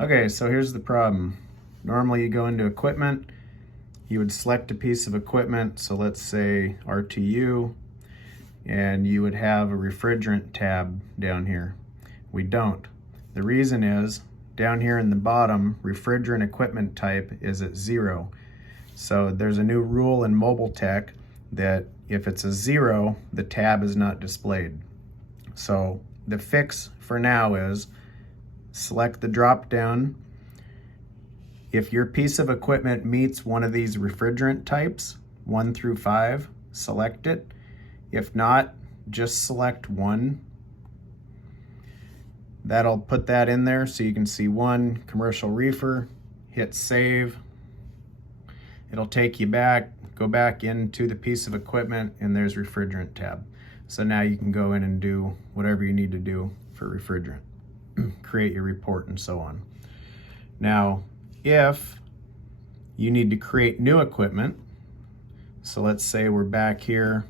Okay, so here's the problem. Normally you go into equipment, you would select a piece of equipment, so let's say RTU, and you would have a refrigerant tab down here. We don't. The reason is, down here in the bottom, refrigerant equipment type is at 0. So there's a new rule in Mobile Tech that if it's a 0, the tab is not displayed. So the fix for now is select the drop down. If your piece of equipment meets one of these refrigerant types, 1 through 5, select it. If not, just select 1. That'll put that in there so you can see 1, commercial reefer, hit save. It'll take you back, go back into the piece of equipment, and there's refrigerant tab. So now you can go in and do whatever you need to do for refrigerant, create your report and so on. Now, if you need to create new equipment, so let's say we're back here,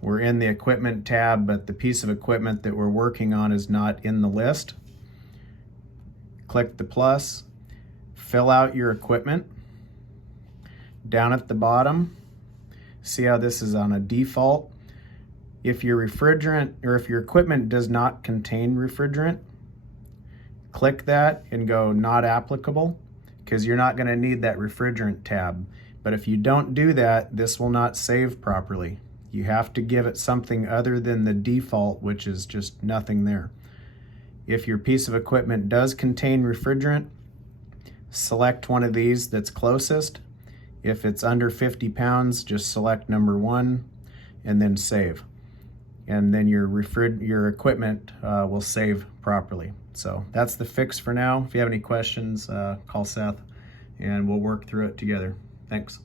we're in the equipment tab, but the piece of equipment that we're working on is not in the list. Click the plus, fill out your equipment. Down at the bottom, see how this is on a default. If your refrigerant or if your equipment does not contain refrigerant, click that and go not applicable, because you're not going to need that refrigerant tab. But if you don't do that, this will not save properly. You have to give it something other than the default, which is just nothing there. If your piece of equipment does contain refrigerant, select one of these that's closest. If it's under 50 pounds, just select number 1 and then save. And then your equipment will save properly. So that's the fix for now. If you have any questions, call Seth and we'll work through it together. Thanks.